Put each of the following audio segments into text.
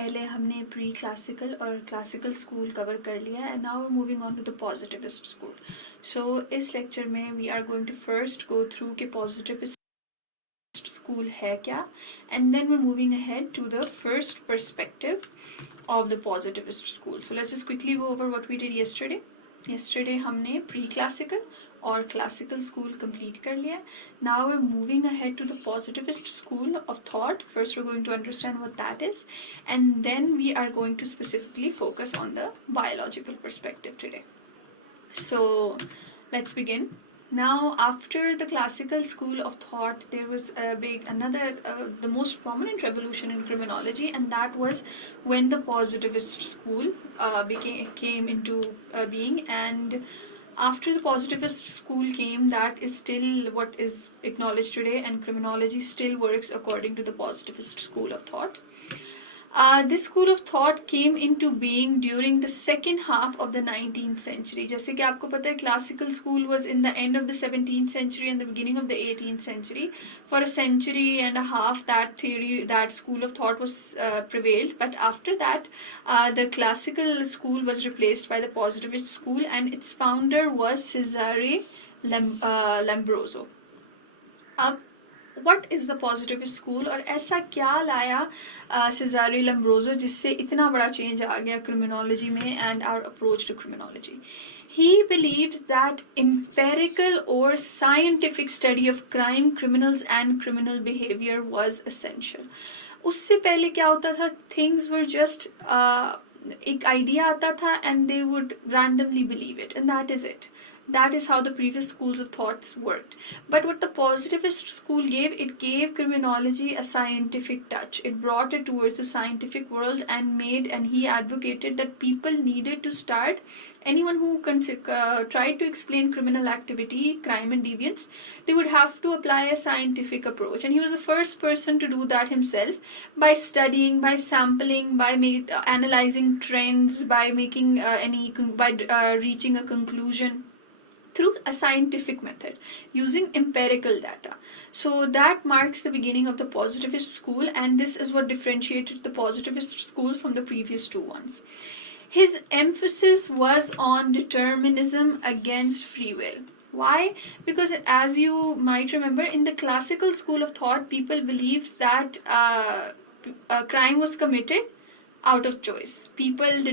पहले हमने pre classical और क्लासिकल स्कूल कवर कर लिया है, and now we moving on to the positivist school. So इस लेक्चर में we are going to first go through कि पॉजिटिविस्ट स्कूल है क्या, and then we are moving ahead to the first perspective of the positivist school. So let's just quickly go over what we did yesterday. Yesterday हमने pre-classical और classical school complete कर लिया. Now we're moving ahead to the positivist school of thought. First we're going to understand what that is, and then we are going to specifically focus on the biological perspective today. So let's begin. Now, after the classical school of thought, there was the most prominent revolution in criminology, and that was when the positivist school came into being. And after the positivist school came, that is still what is acknowledged today, and criminology still works according to the positivist school of thought. This school of thought came into being during the second half of the 19th century. जैसे कि आपको पता है, classical school was in the end of the 17th century and the beginning of the 18th century. For a century and a half, that school of thought was prevailed. But after that, the classical school was replaced by the positivist school, and its founder was Cesare Lombroso. अब what is the positivist school, और ऐसा क्या लाया Cesare Lombroso जिससे इतना बड़ा change आ गया criminology में and our approach to criminology? He believed that empirical or scientific study of crime, criminals and criminal behavior was essential. उससे पहले क्या होता था? Things were just एक idea आता था and they would randomly believe it, and that is it. That is how the previous schools of thoughts worked. But what the positivist school gave, it gave criminology a scientific touch. It brought it towards the scientific world and he advocated that people needed to start, anyone who tried to explain criminal activity, crime and deviance, they would have to apply a scientific approach. And he was the first person to do that himself by studying, by sampling, by analyzing trends, by reaching a conclusion through a scientific method using empirical data. So that marks the beginning of the positivist school, and this is what differentiated the positivist school from the previous two ones. His emphasis was on determinism against free will. Why? Because as you might remember, in the classical school of thought, people believed that a crime was committed out of choice. People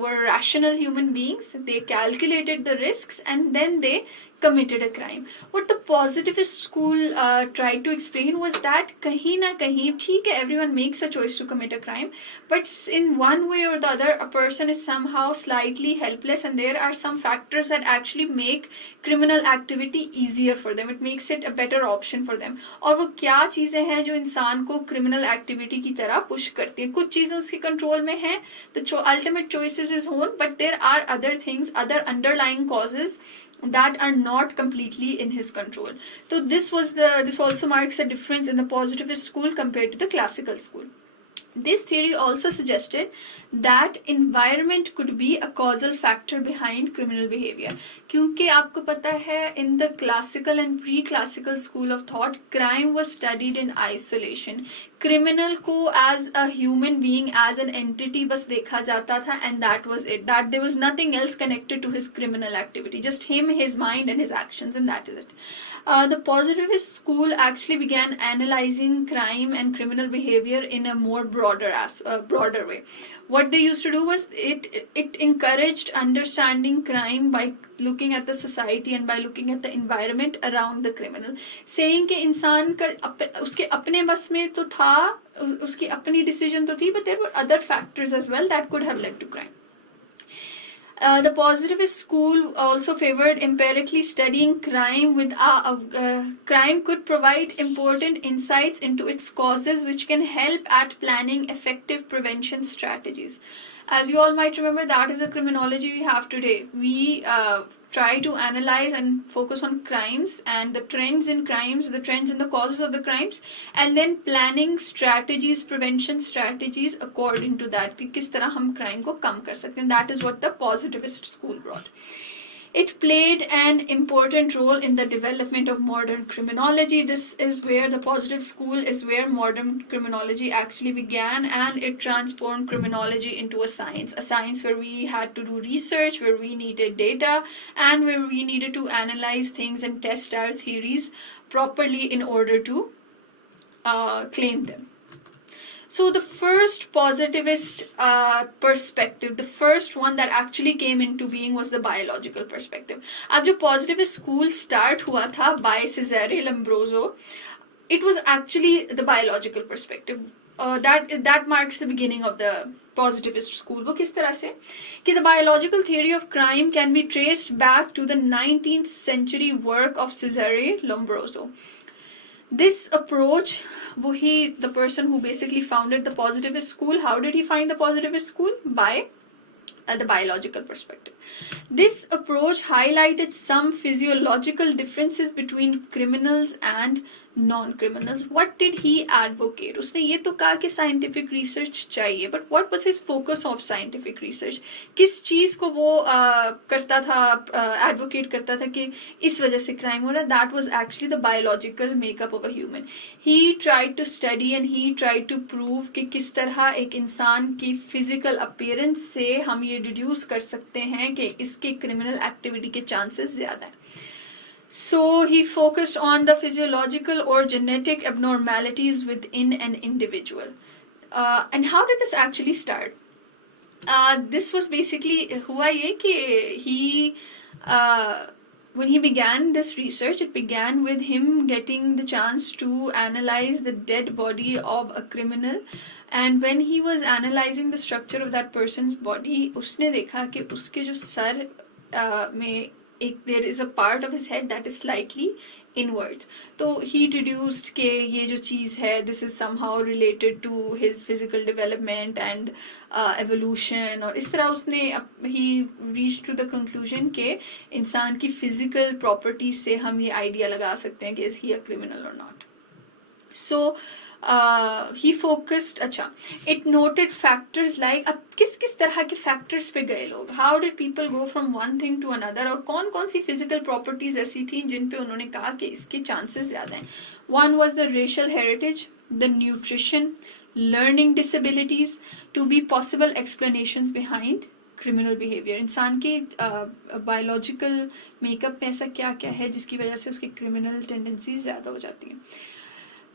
were rational human beings. They calculated the risks and then they committed a crime. What the positivist school tried to explain was that kahin na kahin, theek hai, everyone makes a choice to commit a crime, but in one way or the other, a person is somehow slightly helpless, and there are some factors that actually make criminal activity easier for them. It makes it a better option for them. और वो क्या चीजें हैं जो इंसान को criminal activity की तरह push करती हैं? कुछ चीजें उसके control में हैं, the ultimate choices is own, but there are other things, other underlying causes that are not completely in his control. So this also marks a difference in the positivist school compared to the classical school. This theory also suggested that environment could be a causal factor behind criminal behavior. क्योंकि आपको पता है, in the classical and pre-classical school of thought, crime was studied in isolation. Criminal को as a human being, as an entity बस देखा जाता था, and that was it. That there was nothing else connected to his criminal activity. Just him, his mind and his actions, and that is it. The positivist school actually began analyzing crime and criminal behavior in a more broader way. What they used to do was it encouraged understanding crime by looking at the society and by looking at the environment around the criminal, saying कि इंसान का उसके अपने बस में तो था, उसकी अपनी decision तो थी, but there were other factors as well that could have led to crime. The positivist school also favored empirically studying crime. Crime could provide important insights into its causes, which can help at planning effective prevention strategies. As you all might remember, that is the criminology we have today. We try to analyze and focus on crimes and the trends in crimes, the trends in the causes of the crimes, and then planning strategies, prevention strategies according to that. कि किस तरह हम crime को कम कर सकते हैं. That is what the positivist school brought. It played an important role in the development of modern criminology. This is where the positive school is where modern criminology actually began, and it transformed criminology into a science where we had to do research, where we needed data, and where we needed to analyze things and test our theories properly in order to claim them. So the first positivist perspective, the first one that actually came into being was the biological perspective. अब जो positivist school start हुआ था by Cesare Lombroso, it was actually the biological perspective. That marks the beginning of the positivist school. वो किस तरह से कि the biological theory of crime can be traced back to the 19th century work of Cesare Lombroso. This approach, the person who basically founded the positivist school, how did he find the positivist school? By the biological perspective. This approach highlighted some physiological differences between criminals and non-criminals. What did he advocate? उसने ये तो कहा कि scientific research चाहिए, but what was his focus of scientific research? किस चीज को वो करता था, advocate करता था कि इस वजह से crime हो रहा? That was actually the biological makeup of a human. He tried to study and he tried to prove कि किस तरह एक इंसान की physical appearance से हम ये deduce कर सकते हैं कि इसके criminal activity के chances ज़्यादा हैं. So he focused on the physiological or genetic abnormalities within an individual. And how did this actually start? This was basically हुआ ये कि when he began this research, it began with him getting the chance to analyze the dead body of a criminal. And when he was analyzing the structure of that person's body, उसने देखा कि उसके जो sir में there is a part of his head that is slightly inwards. So he deduced कि ये जो चीज़ है, this is somehow related to his physical development and evolution, और इस तरह उसने he reached to the conclusion कि इंसान की physical properties से हम ये idea लगा सकते हैं कि is he a criminal or not. So he focused, it noted factors like अब किस तरह के factors पे गए लोग, how did people go from one thing to another, और कौन सी physical properties ऐसी थी जिन पे उन्होंने कहा कि इसके chances ज़्यादा हैं. One was the racial heritage, the nutrition, learning disabilities to be possible explanations behind criminal behavior. इंसान के biological makeup में ऐसा क्या क्या है जिसकी वजह से उसकी criminal tendencies ज़्यादा हो जाती हैं.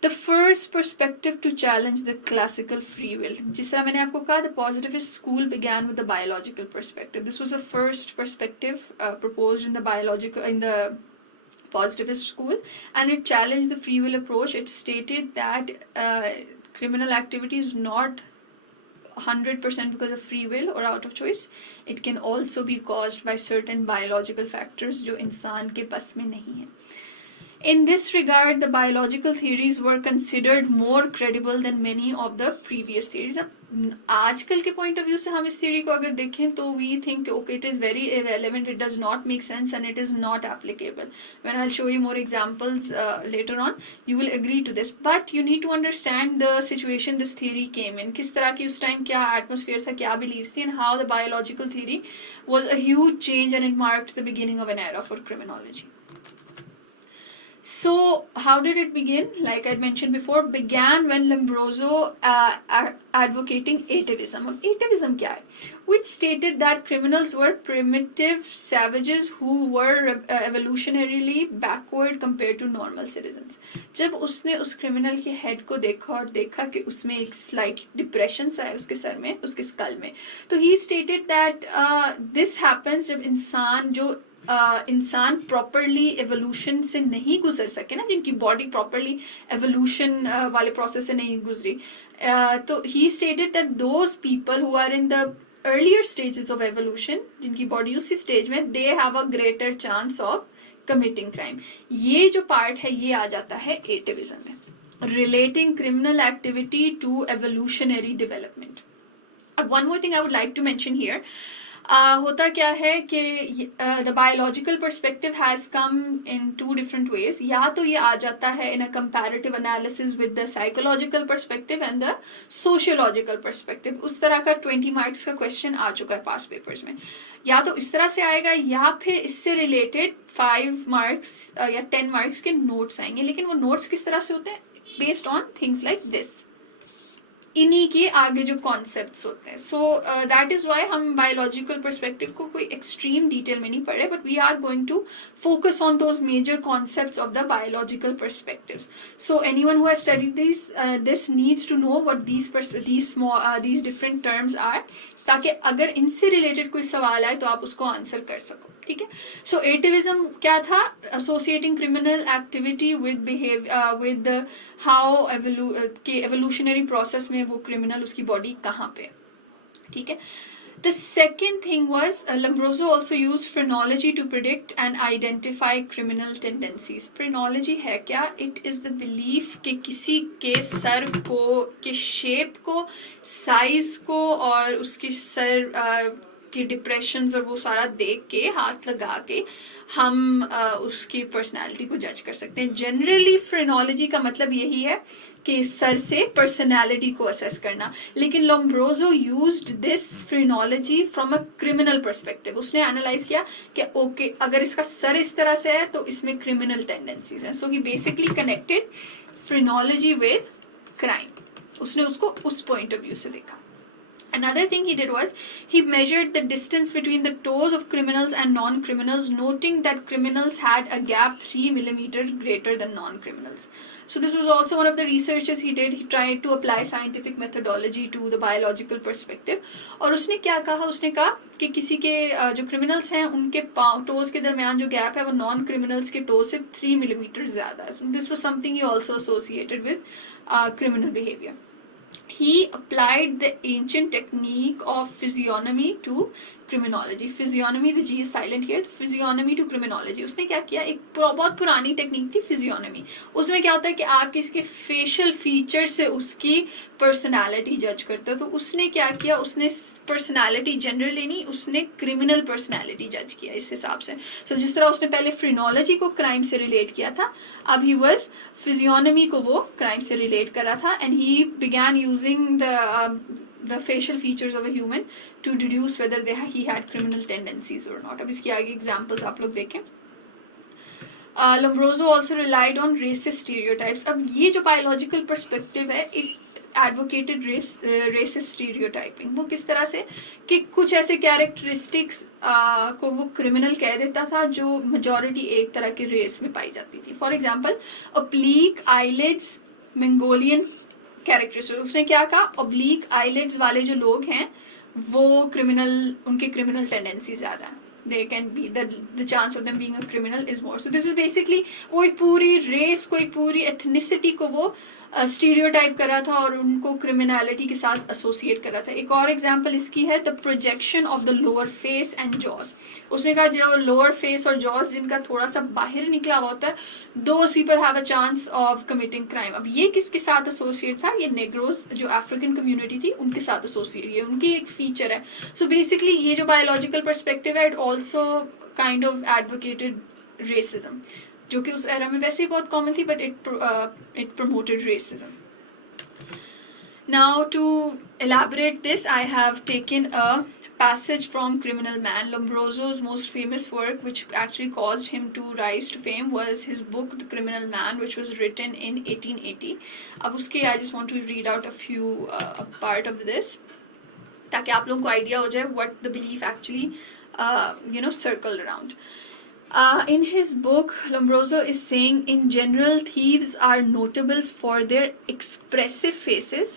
The first perspective to challenge the classical free will. जिस तरह मैंने आपको कहा, the positivist school began with the biological perspective. This was the first perspective proposed in the positivist school, and it challenged the free will approach. It stated that criminal activity is not 100% because of free will or out of choice. It can also be caused by certain biological factors जो इंसान के बस में नहीं है. In this regard, the biological theories were considered more credible than many of the previous theories. अब आजकल के point of view से हम इस theory को अगर देखें तो we think okay, it is very irrelevant, it does not make sense and it is not applicable. When I'll show you more examples later on, you will agree to this. But you need to understand the situation this theory came in. किस तरह की उस time क्या atmosphere था, क्या beliefs थी, and how the biological theory was a huge change and it marked the beginning of an era for criminology. So how did it begin? Like I mentioned before, began when Lombroso advocating atavism. अब atavism क्या है? Which stated that criminals were primitive savages who were evolutionarily backward compared to normal citizens. जब उसने उस criminal के head को देखा और देखा कि उसमें एक slight depression सा है उसके सर में, उसके skull में, तो he stated that this happens जब इंसान प्रॉपरली एवोल्यूशन से नहीं गुजर सके ना, जिनकी बॉडी प्रॉपरली एवोल्यूशन वाले प्रोसेस से नहीं गुजरी, तो he stated that those people who are in the earlier stages of evolution, जिनकी बॉडी उसी स्टेज में, they have a greater chance of committing crime. ये जो पार्ट है ये आ जाता है एटिविज्म में, relating criminal activity to evolutionary development. One more thing I would like to mention here. होता क्या है कि the biological perspective has come in two different ways. या तो ये आ जाता है in a comparative analysis with the psychological perspective and the sociological perspective. उस तरह का 20 मार्क्स का क्वेश्चन आ चुका है पास पेपर्स में. या तो इस तरह से आएगा या फिर इससे रिलेटेड 5 मार्क्स या 10 मार्क्स के नोट्स आएंगे. लेकिन वो नोट्स किस तरह से होते हैं? Based on things like this, इन्हीं के आगे जो कॉन्सेप्ट्स होते हैं. सो दैट इज वाई हम बायोलॉजिकल पर्सपेक्टिव को कोई एक्सट्रीम डिटेल में नहीं पढ़े, but we are going to focus on those major concepts of the biological perspectives. So anyone who has studied this needs to know what these different terms are, ताकि अगर इनसे related कोई सवाल आए तो आप उसको आंसर कर सको. ठीक है. सो एटिविज्म क्या था? Associating criminal activity with how के एवोल्यूशनरी प्रोसेस में वो क्रिमिनल उसकी बॉडी कहाँ पे. ठीक है. The second thing was Lombroso also used phrenology to predict and identify criminal tendencies. Phrenology है क्या? It is the belief कि किसी के सर को, के शेप को, साइज को और उसके सर के डिप्रेशंस और वो सारा देख के, हाथ लगा के हम उसकी पर्सनालिटी को जज कर सकते हैं. जनरली फ्रेनोलॉजी का मतलब यही है कि सर से पर्सनालिटी को असेस करना. लेकिन Lombroso used this phrenology from a criminal perspective. उसने एनालाइज किया कि ओके, अगर इसका सर इस तरह से है तो इसमें क्रिमिनल टेंडेंसीज हैं. So he basically connected phrenology with crime. उसने उसको उस पॉइंट ऑफ व्यू से देखा. Another thing he did was he measured the distance between the toes of criminals and non-criminals, noting that criminals had a gap 3 millimeters greater than non-criminals. So this was also one of the researches he did. He tried to apply scientific methodology to the biological perspective. और उसने क्या कहा? उसने कहा कि किसी के जो criminals हैं उनके toes के दरमियान जो gap है वो non-criminals के toes से 3 millimeters ज़्यादा है. So this was something he also associated with criminal behavior. He applied the ancient technique of physiognomy to criminology. Physiognomy, the G is silent here. Physiognomy to criminology. उसने क्या किया? एक बहुत पुरानी टेक्निक थी physiognomy. उसमें क्या होता है कि आप किसी के फेशियल फीचर से उसकी पर्सनालिटी जज करते हो. तो उसने क्या किया? उसने पर्सनालिटी जनरली नहीं, उसने क्रिमिनल पर्सनालिटी जज किया इस हिसाब से. सो जिस तरह उसने पहले फ्रेनोलॉजी को क्राइम से रिलेट किया था, अब ही वाज फिजियोनॉमी को वो क्राइम से रिलेट कर रहा था. And he began using the facial features of a human to deduce whether he had criminal tendencies or not. अब इसकी आगे examples आप लोग देखें. Lombroso also relied on racist stereotypes. अब ये जो biological perspective है, it advocated racist stereotyping. वो किस तरह से कि कुछ ऐसे characteristics को वो criminal कह देता था जो majority एक तरह के race में पाई जाती थी. For example, oblique eyelids, Mongolian characteristic. उसने क्या कहा? ऑब्लिक आईलिड्स वाले जो लोग हैं वो क्रिमिनल, उनके क्रिमिनल टेंडेंसी ज्यादा है. they can be the chance of them being a criminal is more. So this is basically वो एक पूरी रेस को, एक पूरी एथनिसिटी को वो स्टीरियोटाइप कर रहा था और उनको क्रिमिनलिटी के साथ एसोसिएट कर रहा था. एक और एग्जांपल इसकी है the projection of the lower face and jaws. उसने कहा जो लोअर फेस और जॉस जिनका थोड़ा सा बाहर निकला हुआ होता है, those people have a chance of committing crime. अब ये किसके साथ एसोसिएट था? ये नेग्रोस जो अफ्रीकन कम्युनिटी थी उनके साथ एसोसिएट, ये उनकी एक फीचर है. सो बेसिकली ये जो बायोलॉजिकल पर्सपेक्टिव है, it also kind of advocated racism, जो कि उस एरा में वैसे ही बहुत कॉमन थी, but it promoted racism. Now to elaborate this, I have taken a passage from Criminal Man. Lombroso's most famous work, which actually caused him to rise to fame, was his book The Criminal Man, which was written in 1880. अब उसके I just want to read out a few part of this, ताकि आप लोगों को idea हो जाए what the belief actually circled around. In his book, Lombroso is saying, in general, thieves are notable for their expressive faces,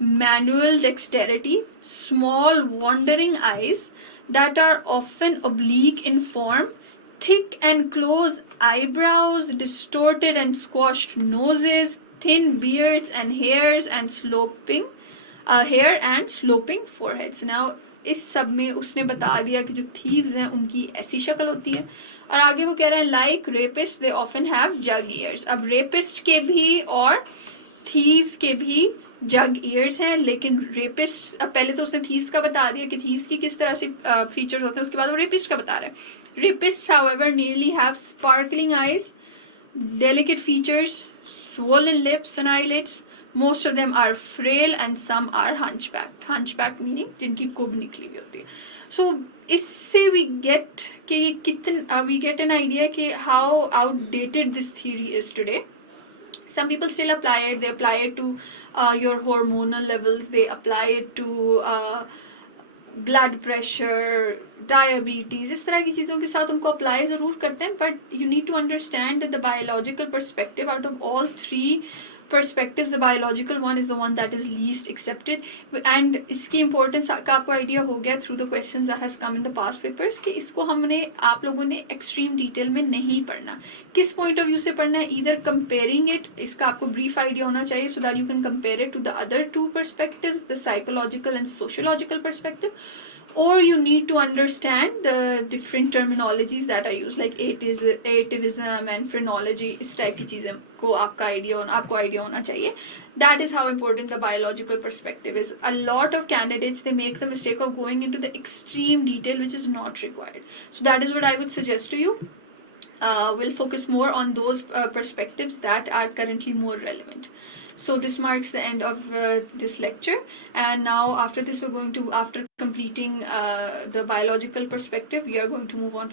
manual dexterity, small wandering eyes that are often oblique in form, thick and close eyebrows, distorted and squashed noses, thin beards and hairs, and sloping hair and sloping foreheads. Now इस सब में उसने बता दिया कि जो thieves हैं उनकी ऐसी शक्ल होती है. और आगे वो कह रहे हैं like rapist they often have jug years. अब रेपिस्ट के भी और थीव्स के भी जग ईयर्स हैं, लेकिन रेपिस्ट, पहले तो उसने थीस का बता दिया कि थीस की किस तरह से फीचर्स होते हैं, उसके बाद वो रेपिस्ट का बता रहा है. Rapist however nearly have sparkling eyes, delicate features, swollen lips and eyelids. Most of them are frail and some are hunchbacked. Hunchback meaning जिनकी कुब निकली हुई होती है. So इससे we get an idea कि how outdated this theory is today. Some people still apply it. They apply it to your hormonal levels. They apply it to blood pressure, diabetes, इस तरह की चीज़ों के साथ उनको अप्लाई ज़रूर करते हैं. But you need to understand that the biological perspective out of all three perspectives, the biological one is the one that is least accepted. And इसकी importance का आपको idea हो गया through the questions that has come in the past papers कि इसको हमने आप लोगों ने extreme detail में नहीं पढ़ना. किस point of view से पढ़ना है? Either comparing it, इसका आपको brief idea होना चाहिए so that you can compare it to the other two perspectives, the psychological and sociological perspective. Or you need to understand the different terminologies that are used, like atavism and phrenology. इस type की चीज़ें को आपको idea होना चाहिए. That is how important the biological perspective is. A lot of candidates, they make the mistake of going into the extreme detail which is not required. So that is what I would suggest to you. We'll focus more on those perspectives that are currently more relevant. So this marks the end of this lecture, and now after this we're going to, after completing the biological perspective, we are going to move on to